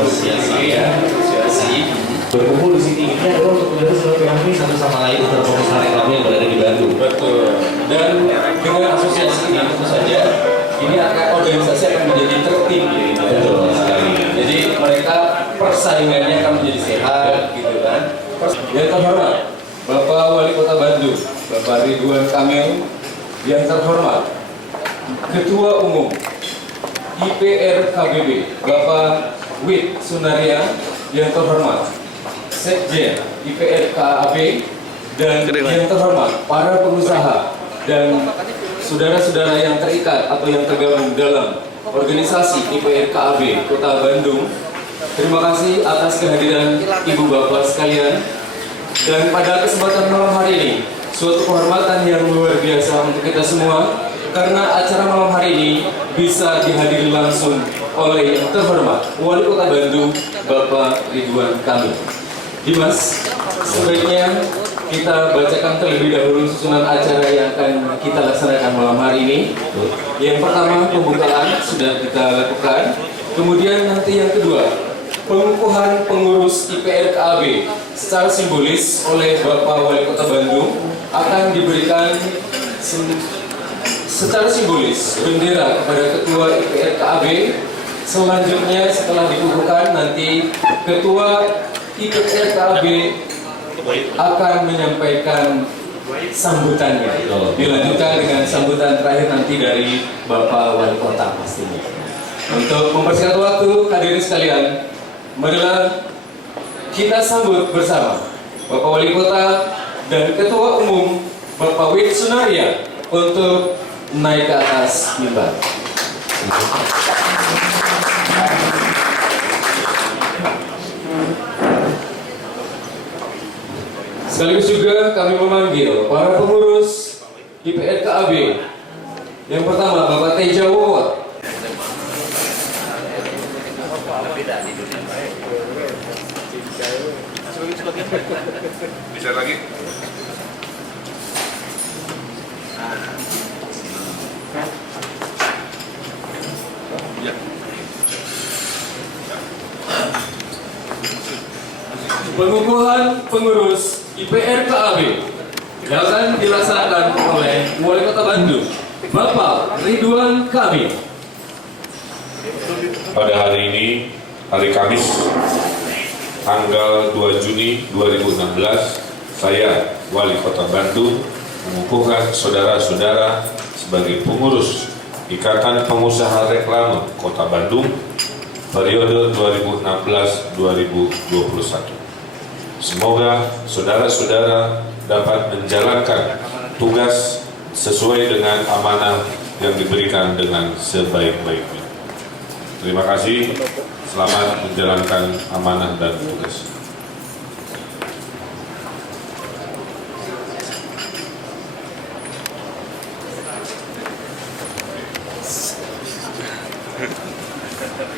Asosiasi berkumpul di sini ini adalah untuk menjadi silaturahmi satu sama lain antara pengusaha reklamnya yang berada di Bandung. Betul. Dan dengan asosiasi ini tentu saja ini akan organisasi akan menjadi tertib jadi betul sekali. Jadi mereka persaingannya akan menjadi sehat gitu kan. Yang terhormat Bapak Wali Kota Bandung, Bapak Ridwan Kamil. Yang terhormat Ketua Umum IPRKBB Bapak Wit Sunaria. Yang terhormat Sekjen IPRKAB dan yang terhormat para pengusaha dan saudara-saudara yang terikat atau yang tergabung dalam organisasi IPRKAB Kota Bandung. Terima kasih atas kehadiran Ibu Bapak sekalian. Dan pada kesempatan malam hari ini, suatu kehormatan yang luar biasa untuk kita semua, karena acara malam hari ini bisa dihadiri langsung oleh yang terhormat Wali Kota Bandung, Bapak Ridwan Kamil. Dimas, sebaiknya kita bacakan terlebih dahulu susunan acara yang akan kita laksanakan malam hari ini. Yang pertama, pembukaan sudah kita lakukan. Kemudian nanti yang kedua, pengukuhan pengurus IPRKAB secara simbolis oleh Bapak Wali Kota Bandung akan diberikan secara simbolis bendera kepada Ketua IPRKAB. Selanjutnya setelah dikukuhkan nanti Ketua IPRKAB akan menyampaikan sambutannya. Dilanjutkan dengan sambutan terakhir nanti dari Bapak Wali Kota pastinya. Untuk mempersingkat waktu, hadirin sekalian, marilah kita sambut bersama Bapak Wali Kota dan Ketua Umum Bapak Wit Sunaria untuk naik ke atas mimbar. Sekaligus juga kami memanggil para pengurus IPRKAB. Yang pertama, Bapak Teja Wawat. Bisa lagi? Ya. Pengukuhan pengurus IPRKAB yang akan dilaksanakan oleh Wali Kota Bandung, Bapak Ridwan Kamil. Pada hari ini, hari Kamis, tanggal 2 Juni 2016, saya, Wali Kota Bandung, mengukuhkan saudara-saudara sebagai pengurus Ikatan Pengusaha Reklame Kota Bandung periode 2016-2021. Semoga saudara-saudara dapat menjalankan tugas sesuai dengan amanah yang diberikan dengan sebaik-baiknya. Terima kasih, selamat menjalankan amanah dan tugas.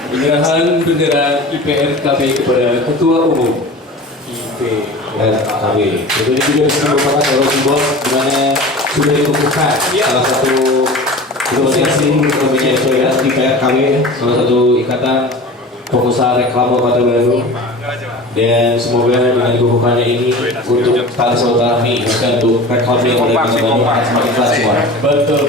Penyerahan bendera IPRKB kepada Ketua Umum IPRKB. Tentunya juga bisa merupakan simbol di mana sudah dikukuhkan salah satu organisasi IPRKB, salah satu ikatan pengusaha reklame Kota Bandung. Dan semoga dengan dikukuhkannya ini untuk tali silaturahmi untuk reklame yang oleh Kota Bandung akan semakin keras semua. Betul.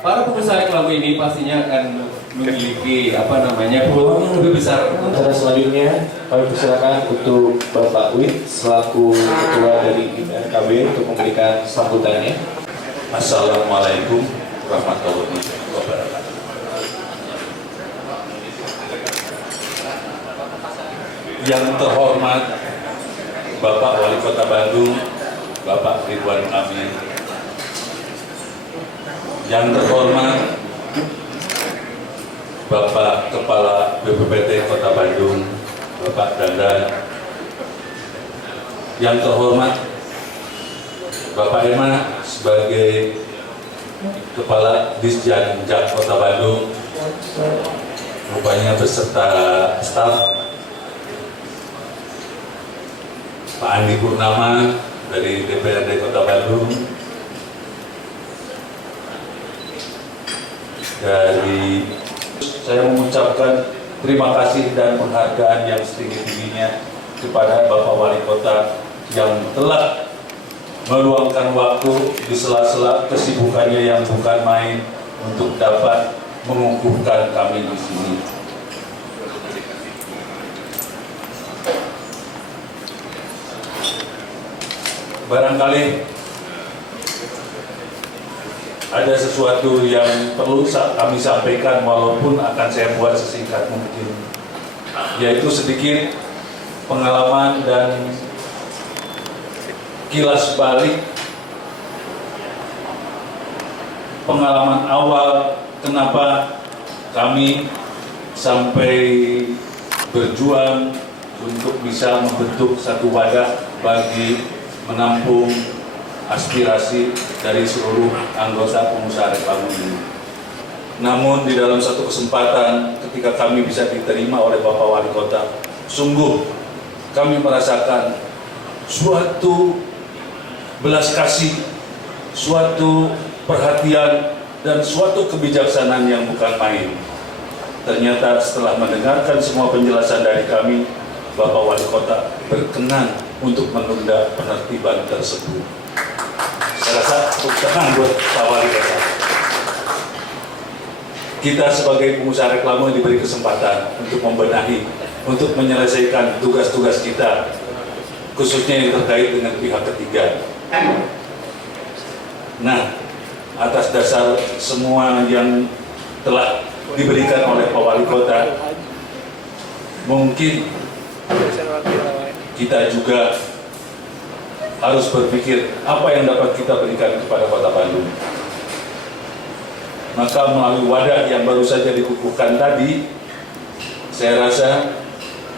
Para pengusaha reklame ini pastinya akan memiliki peluang yang lebih besar. Acara selanjutnya kami persilakan untuk Bapak Wit selaku ketua dari IPRKB untuk memberikan sambutannya. Assalamualaikum warahmatullahi wabarakatuh. Yang terhormat Bapak Wali Kota Bandung, Bapak Ridwan Kamil. Yang terhormat Bapak Kepala BPPT Kota Bandung, Bapak Dandan. Yang terhormat Bapak Emma sebagai Kepala Disjanjak Kota Bandung, rupanya beserta staf. Pak Andi Purnama dari DPRD Kota Bandung, saya mengucapkan terima kasih dan penghargaan yang setinggi-tingginya kepada Bapak Wali Kota yang telah meluangkan waktu di sela-sela kesibukannya yang bukan main untuk dapat mengukuhkan kami di sini. Barangkali ada sesuatu yang perlu kami sampaikan walaupun akan saya buat sesingkat mungkin, yaitu sedikit pengalaman dan kilas balik pengalaman awal kenapa kami sampai berjuang untuk bisa membentuk satu wadah bagi menampung aspirasi dari seluruh anggota pengusaha reklame ini. Namun di dalam satu kesempatan ketika kami bisa diterima oleh Bapak Wali Kota, sungguh kami merasakan suatu belas kasih, suatu perhatian, dan suatu kebijaksanaan yang bukan main. Ternyata setelah mendengarkan semua penjelasan dari kami, Bapak Wali Kota berkenan untuk menunda penertiban tersebut. Saya rasa tepuk tangan buat Pak Wali Kota. Kita sebagai pengusaha reklame diberi kesempatan untuk membenahi, untuk menyelesaikan tugas-tugas kita, khususnya yang terkait dengan pihak ketiga. Nah, atas dasar semua yang telah diberikan oleh Pak Wali Kota, mungkin kita juga harus berpikir apa yang dapat kita berikan kepada Kota Bandung. Maka melalui wadah yang baru saja dikukuhkan tadi, saya rasa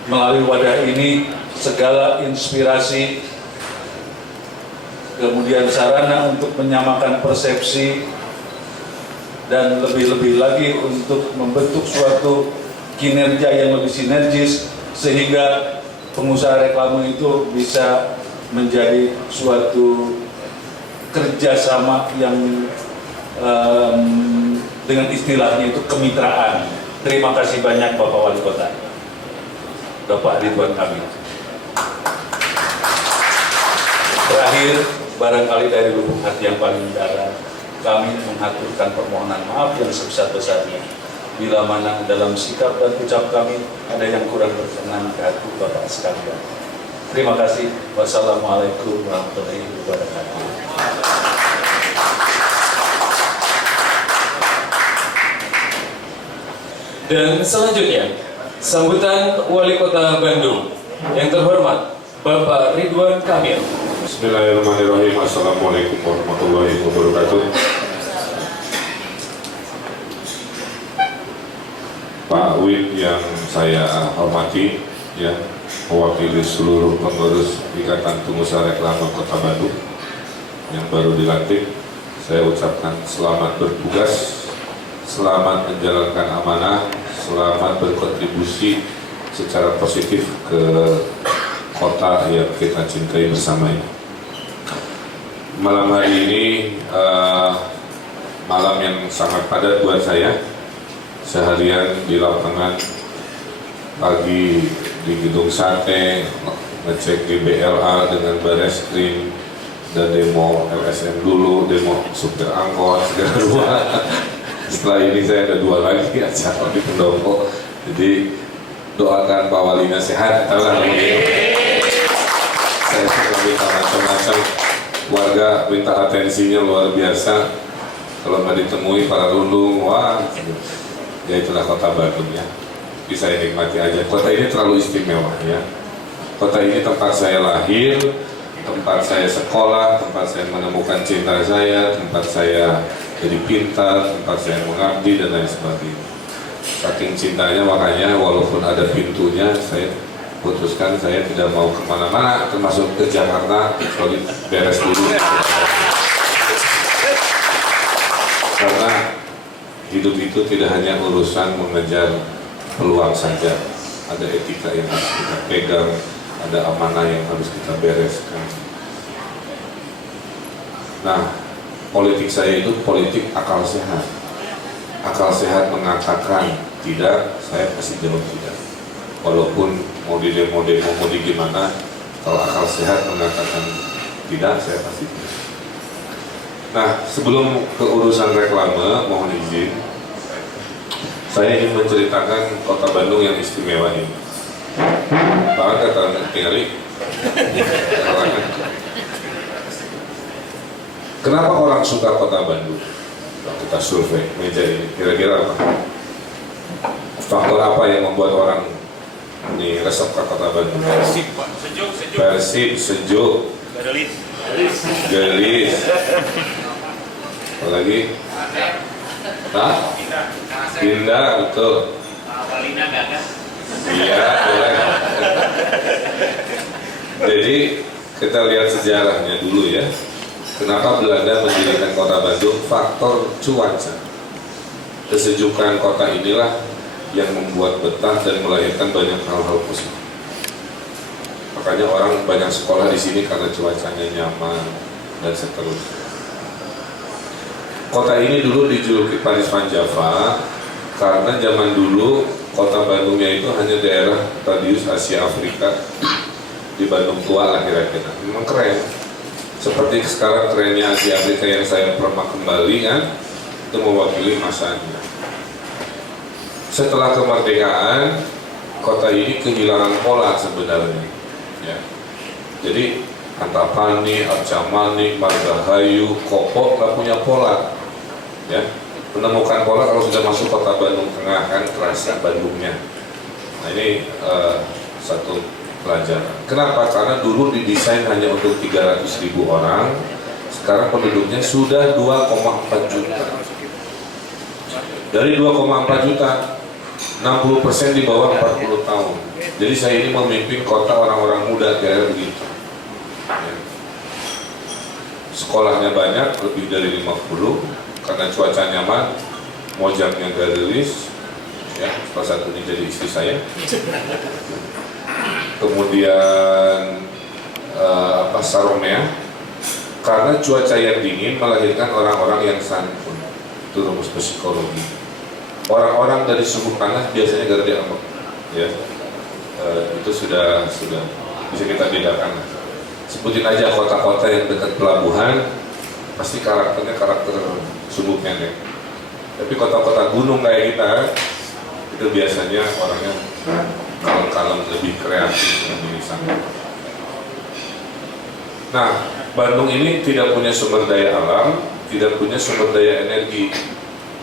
melalui wadah ini segala inspirasi, kemudian sarana untuk menyamakan persepsi, dan lebih-lebih lagi untuk membentuk suatu kinerja yang lebih sinergis sehingga pengusaha reklame itu bisa menjadi suatu kerjasama yang dengan istilahnya itu kemitraan. Terima kasih banyak Bapak Wali Kota, Bapak Ridwan Kamil. Terakhir, barangkali dari lubuk hati yang paling dalam, kami mengaturkan permohonan maaf yang sebesar-besarnya bila mana dalam sikap dan ucap kami ada yang kurang berkenan ke hati Bapak sekalian. Terima kasih. Wassalamualaikum warahmatullahi wabarakatuh. Dan selanjutnya, sambutan Wali Kota Bandung yang terhormat Bapak Ridwan Kamil. Bismillahirrahmanirrahim. Assalamualaikum warahmatullahi wabarakatuh. Pak Wid yang saya hormati, ya, mewakili seluruh pengurus Ikatan Pengusaha Reklame Kota Bandung yang baru dilantik, saya ucapkan selamat bertugas, selamat menjalankan amanah, selamat berkontribusi secara positif ke kota yang kita cintai bersama ini. Malam hari ini malam yang sangat padat buat saya. Seharian di lapangan, pagi di gedung sate, ngecek di BLA dengan Bareskrim, dan demo LSM dulu, demo supir angkot, segala dua. Setelah ini saya ada dua lagi acara di Pendopo. Jadi doakan Pak Walinya sehat. Saya suka minta macam-macam, warga minta atensinya luar biasa. Kalau nggak ditemui para rundung, wah, ya itulah Kota Bandung ya. Bisa nikmati aja. Kota ini terlalu istimewa ya. Kota ini tempat saya lahir, tempat saya sekolah, tempat saya menemukan cinta saya, tempat saya jadi pintar, tempat saya mengabdi dan lain sebagainya. Saking cintanya makanya walaupun ada pintunya, saya putuskan saya tidak mau kemana-mana, termasuk ke Jakarta, kecuali beres dulu. Karena hidup itu tidak hanya urusan mengejar peluang saja, ada etika yang harus kita pegang, ada amanah yang harus kita bereskan. Nah, politik saya itu politik akal sehat. akal sehat mengatakan tidak, saya pasti jawab tidak. Walaupun mau di demo mau di gimana, kalau akal sehat mengatakan tidak, saya pasti tidak. Nah, sebelum ke urusan reklame, mohon izin, saya ingin menceritakan kota Bandung yang istimewa ini. Bahkan kata Keri, kenapa orang suka kota Bandung? Nah, kita survei meja ini, kira-kira apa? Faktor apa yang membuat orang ini resep ke kota Bandung? Persib, sejuk, gelis, apalagi? Hah? Indah, betul. Iya, boleh. Jadi kita lihat sejarahnya dulu ya. Kenapa Belanda mendirikan kota Bandung? Faktor cuaca. Kesejukan kota inilah yang membuat betah dan melahirkan banyak hal-hal positif. Makanya orang banyak sekolah di sini karena cuacanya nyaman dan seterusnya. Kota ini dulu dijuluki Paris Van Java karena zaman dulu kota Bandungnya itu hanya daerah radius Asia Afrika di Bandung tua lah kira-kira. Memang keren. Seperti sekarang trennya Asia Afrika yang saya pernah kembali kan, itu mewakili masanya. Setelah kemerdekaan, kota ini kehilangan pola sebenarnya. Ya. Jadi Antapani, Arcamani, Margahayu, Kopo nggak punya pola. Ya, menemukan pola kalau sudah masuk kota Bandung Tengah kan terasa Bandungnya. Nah ini satu pelajaran. Kenapa? Karena dulu didesain hanya untuk 300.000 orang, sekarang penduduknya sudah 2,4 juta. Dari 2,4 juta, 60% di bawah 40 tahun. Jadi saya ini memimpin kota orang-orang muda kayak begitu. Ya. Sekolahnya banyak, lebih dari 50. Karena cuaca nyaman, mojangnya garis, ya, salah satunya jadi istri saya. Kemudian Saromea, karena cuaca yang dingin melahirkan orang-orang yang santun. Itu rumus psikologi. Orang-orang dari suku panas biasanya gara diambek, ya. Itu sudah bisa kita bedakan. Sebutin aja kota-kota yang dekat pelabuhan, pasti karakternya karakter sumbu pendek. Tapi kota-kota gunung kayak kita itu biasanya orangnya kalem-kalem, lebih kreatif, lebih santai. Nah, Bandung ini tidak punya sumber daya alam, tidak punya sumber daya energi.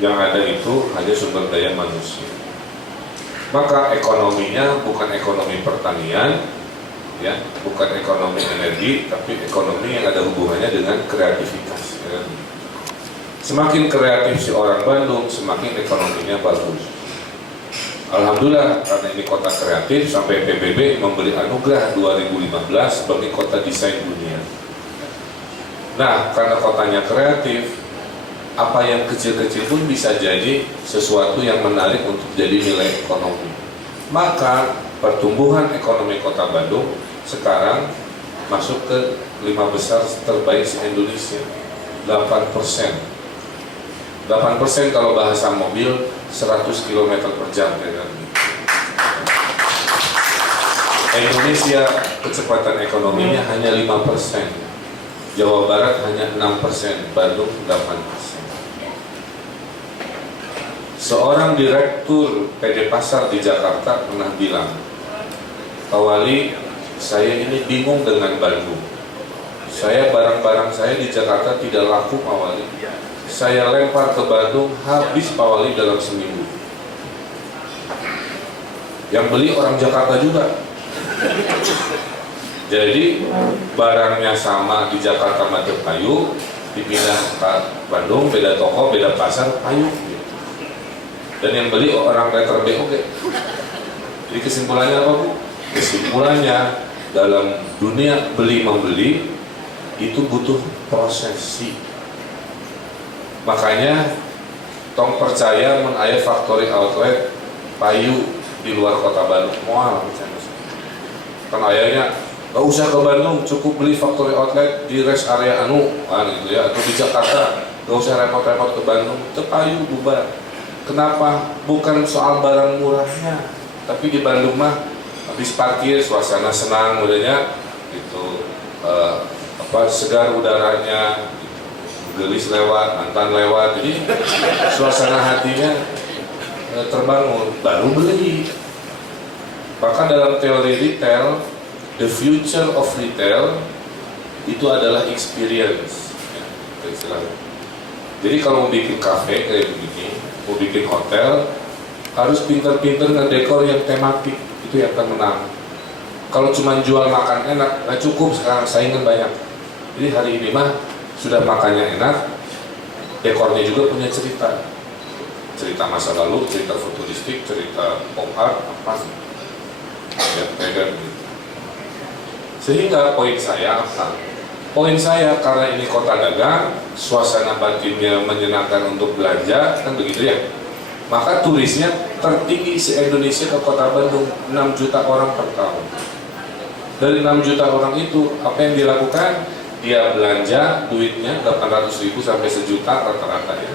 Yang ada itu hanya sumber daya manusia. Maka ekonominya bukan ekonomi pertanian, ya, bukan ekonomi energi, tapi ekonomi yang ada hubungannya dengan kreativitas. Ya. Semakin kreatif si orang Bandung, semakin ekonominya bagus. Alhamdulillah karena ini kota kreatif, sampai PBB memberi anugerah 2015 sebagai kota desain dunia. Nah, karena kotanya kreatif, apa yang kecil-kecil pun bisa jadi sesuatu yang menarik untuk jadi nilai ekonomi. Maka pertumbuhan ekonomi kota Bandung sekarang masuk ke 5 besar terbaik se-Indonesia. 8%. 8% kalau bahasa mobil 100 km per jam ya. Indonesia kecepatan ekonominya hanya 5%. Jawa Barat hanya 6%, Bandung 8%. Seorang direktur PD Pasar di Jakarta pernah bilang, Pak Wali, saya ini bingung dengan Bandung. Barang-barang saya di Jakarta tidak laku, Pak Wali. Saya lempar ke Bandung, habis Pak Wali dalam seminggu. Yang beli orang Jakarta juga. Jadi barangnya sama di Jakarta Majapahit, dipindah ke Bandung, beda toko, beda pasar, ayo. Dan yang beli orang letter B, oke. Jadi kesimpulannya apa, Bu? Kesimpulannya dalam dunia beli-membeli itu butuh prosesi. Makanya tong percaya mun aya factory outlet payu di luar kota Bandung moal kan ayahnya gak usah ke Bandung, cukup beli factory outlet di rest area anu kan gitu ya, atau di Jakarta gak usah repot-repot ke Bandung, itu payu bubar. Kenapa? Bukan soal barang murahnya, tapi di Bandung mah habis parkir suasana senang udahnya itu segar udaranya, gelis lewat, mantan lewat, jadi suasana hatinya terbangun, baru beli. Bahkan dalam teori retail, the future of retail itu adalah experience. Jadi kalau mau bikin kafe kayak begini, mau bikin hotel, harus pintar-pintar ngedekor yang tematik, itu yang akan menang. Kalau cuma jual makan enak, nggak cukup sekarang, saingan banyak. Jadi hari ini mah sudah makannya enak, dekornya juga punya cerita. Cerita masa lalu, cerita futuristik, cerita pop art, apa sih? Ya, kayak gitu. Sehingga poin saya apa? Poin saya karena ini kota dagang, suasana batinnya menyenangkan untuk belanja, kan begitu ya. Maka turisnya tertinggi se-Indonesia ke kota Bandung, 6 juta orang per tahun. Dari 6 juta orang itu, apa yang dilakukan? Dia belanja duitnya 800.000 sampai 1 juta rata-rata ya.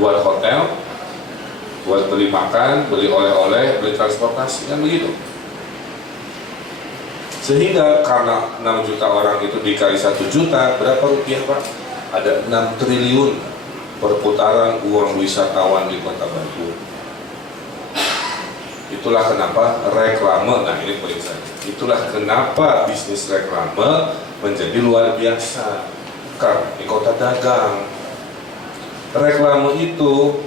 Buat hotel, buat beli makan, beli oleh-oleh, beli transportasi, kan begitu. Sehingga karena 6 juta orang itu dikali 1 juta, berapa rupiah Pak? Ada 6 triliun perputaran uang wisatawan di kota Bandung. Itulah kenapa reklame, nah ini poin saya. Itulah kenapa bisnis reklame menjadi luar biasa. Karena di kota dagang, reklame itu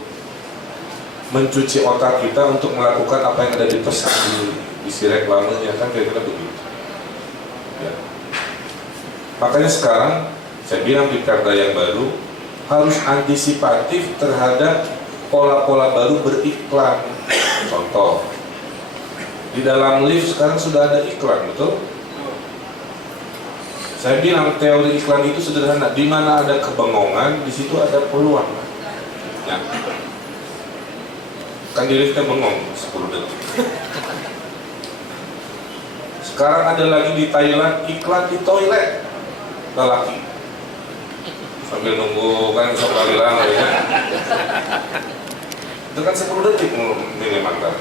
mencuci otak kita untuk melakukan apa yang ada di pesan di isi reklamenya, kan kira-kira begitu. Ya. Makanya sekarang saya bilang di Perda yang baru harus antisipatif terhadap pola-pola baru beriklan. Contoh, di dalam lift sekarang sudah ada iklan, betul? Saya bilang teori iklan itu sederhana. Di mana ada kebengongan, di situ ada peluang. Ya. Kan di liftnya bengong 10 detik. Sekarang ada lagi di Thailand iklan di toilet lelaki sambil nunggu kan sok hilang ya. Itu kan 10 detik minimal kan.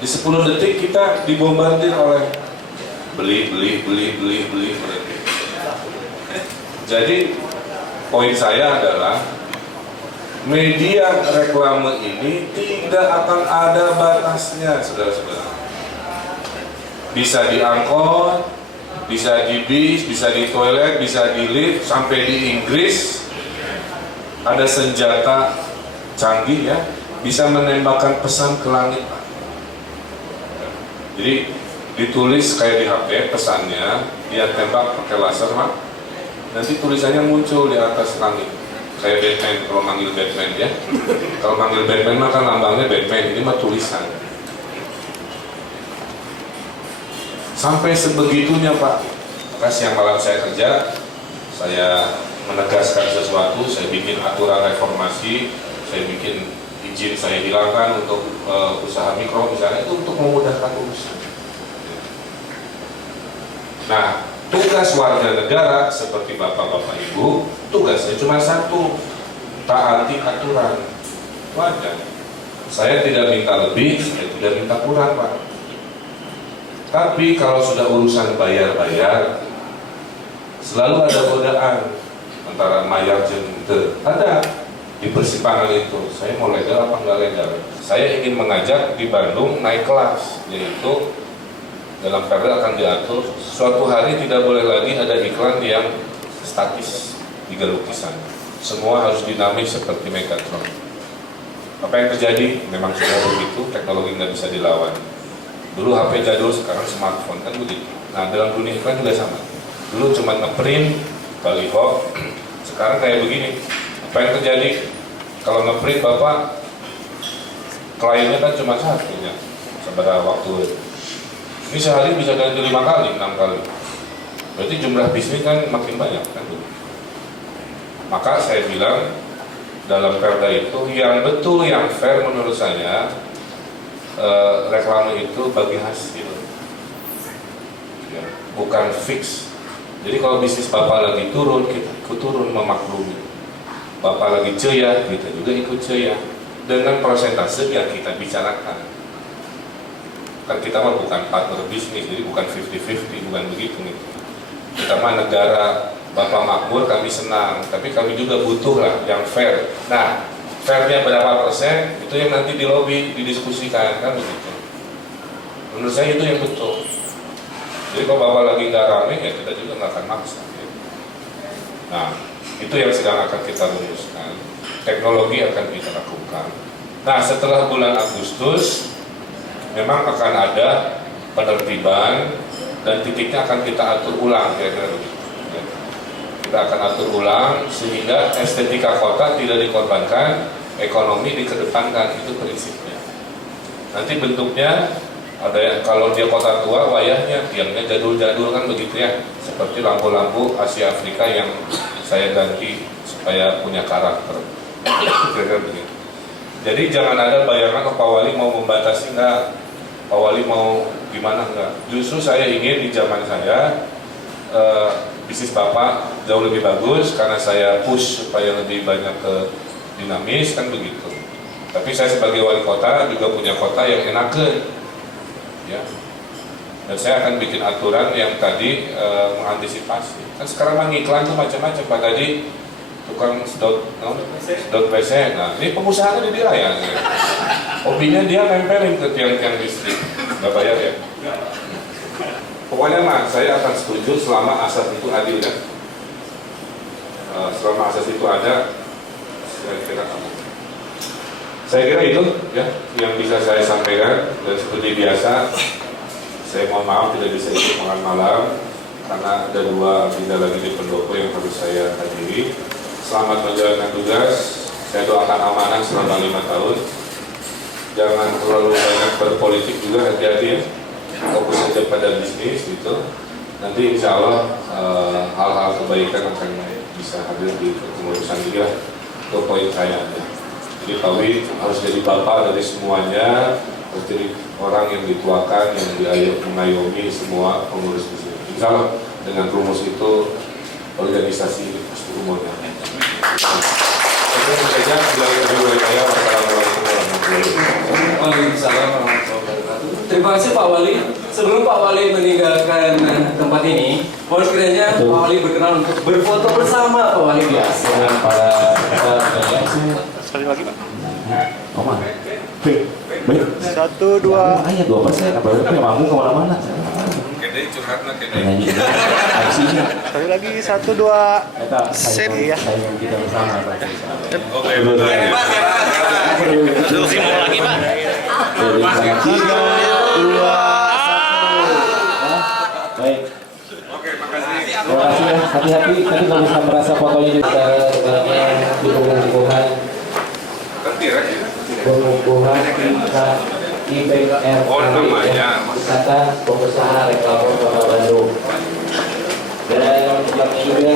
Di 10 detik kita dibombardir oleh beli. Jadi poin saya adalah media reklame ini tidak akan ada batasnya, saudara-saudara. Bisa di angkot, bisa di bis, bisa di toilet, bisa di lift, sampai di Inggris ada senjata canggih ya, bisa menembakkan pesan ke langit. Jadi ditulis kayak di HP pesannya, dia tembak pakai laser Pak. Nanti tulisannya muncul di atas langit. Kayak Batman, kalau manggil Batman ya. Kalau manggil Batman mah kan lambangnya Batman, ini mah tulisan. Sampai sebegitunya Pak. Maka siang malam saya kerja, saya menegaskan sesuatu, saya bikin aturan reformasi, saya bikin izin saya hilangkan untuk usaha mikro misalnya, itu untuk memudahkan urusan. Nah, tugas warga negara seperti bapak-bapak ibu, tugasnya cuma satu, taati aturan. Wajar. Saya tidak minta lebih, saya tidak minta kurang Pak. Tapi kalau sudah urusan bayar-bayar, selalu ada godaan antara mayar jente. Ada di persimpangan itu. Saya mau legal apa enggak legal? Saya ingin mengajak di Bandung naik kelas, yaitu dalam perda akan diatur suatu hari tidak boleh lagi ada iklan yang statis 3 lukisan. Semua harus dinamis seperti Megatron. Apa yang terjadi? Memang semua begitu, teknologi nggak bisa dilawan. Dulu HP jadul, sekarang smartphone, kan begitu. Nah, dalam dunia iklan juga sama. Dulu cuma ngeprint, baliho, sekarang kayak begini. Apa yang terjadi? Kalau ngeprint Bapak, kliennya kan cuma satu ya, sebenarnya waktu. Ini sehari bisa ganti 5 kali, 6 kali. Berarti jumlah bisnis kan makin banyak kan. Maka saya bilang dalam perda itu yang betul, yang fair menurut saya, reklame itu bagi hasil, ya, bukan fix. Jadi kalau bisnis Bapak lagi turun, kita ikut turun memaklumi. Bapak lagi ceya, kita juga ikut ceya. dengan persentase yang kita bicarakan. Kan kita mah bukan partner bisnis, jadi bukan 50-50, bukan begitu nih. Kita mah negara, Bapak makmur, kami senang, tapi kami juga butuh lah yang fair. Nah, fairnya berapa persen, itu yang nanti di lobby, didiskusikan, kan begitu. Menurut saya itu yang betul. Jadi kalau Bapak lagi nggak rame, ya kita juga nggak akan maksa. Ya. Nah, itu yang sedang akan kita rumuskan. Teknologi akan kita lakukan. Nah, setelah bulan Agustus, memang akan ada penertiban dan titiknya akan kita atur ulang, kira-kira begitu. Kita akan atur ulang sehingga estetika kota tidak dikorbankan, ekonomi dikedepankan, itu prinsipnya. Nanti bentuknya ada yang kalau dia kota tua, wayahnya tiangnya jadul-jadul kan begitu ya, seperti lampu-lampu Asia Afrika yang saya ganti supaya punya karakter. Kira-kira begitu. Jadi jangan ada bayangan Pak Wali mau membatasi enggak, Pak Wali mau gimana enggak. Justru saya ingin di zaman saya bisnis Bapak jauh lebih bagus karena saya push supaya lebih banyak ke dinamis kan begitu. Tapi saya sebagai wali kota juga punya kota yang enakeun, ya. Dan saya akan bikin aturan yang tadi mengantisipasi. Kan sekarang mah ngiklan tuh macam-macam Pak tadi. Tukang sedot WC. Nah, ini pengusaha di diraya. Hobinya dia nempelin ke tiang-tiang listrik, nggak bayar ya. Pokoknya mah saya akan setuju selama asas itu adil ya. Selama asas itu ada, saya kira itu ya yang bisa saya sampaikan. Dan seperti biasa, saya mohon maaf tidak bisa ikut makan malam karena ada 2 agenda lagi di pendopo yang harus saya hadiri. Selamat menjalankan tugas. Saya doakan amanah selama 5 tahun. Jangan terlalu banyak berpolitik juga, hati-hati ya. Fokus saja pada bisnis gitu. Nanti insya Allah hal-hal kebaikan akan bisa hadir di kepengurusan juga. Itu poin saya aja. Jadi Pak Wi harus jadi bapak dari semuanya, harus jadi orang yang dituakan, yang mengayomi semua pengurus di sini. Insya Allah dengan rumus itu organisasi ini pasti umurnya. Terima kasih Pak Wali. Sebelum Pak Wali meninggalkan tempat ini, mohon kiranya Pak Wali berkenan untuk berfoto bersama Pak Wali biasa dengan para Sekali lagi Pak. Oma. Baik. 1, 2. Hanya 2%. Apa itu mampu kemana-mana? Kedai curhatnya kedai. Penyanyi. Aksinya. Sekali lagi 1, 2. Kita Iya. saingan kita bersama. Oke, Terus mau lagi Pak. 3, 2, 1. Baik. Oke, makasih. Terima kasih ya. Hati-hati. Tadi kalau bisa merasa fotonya di sekitarnya dukungan-dukungan pengukuhan tingkat IPRKW wisata pengusaha reklame Kota Bandung. Dan yang juga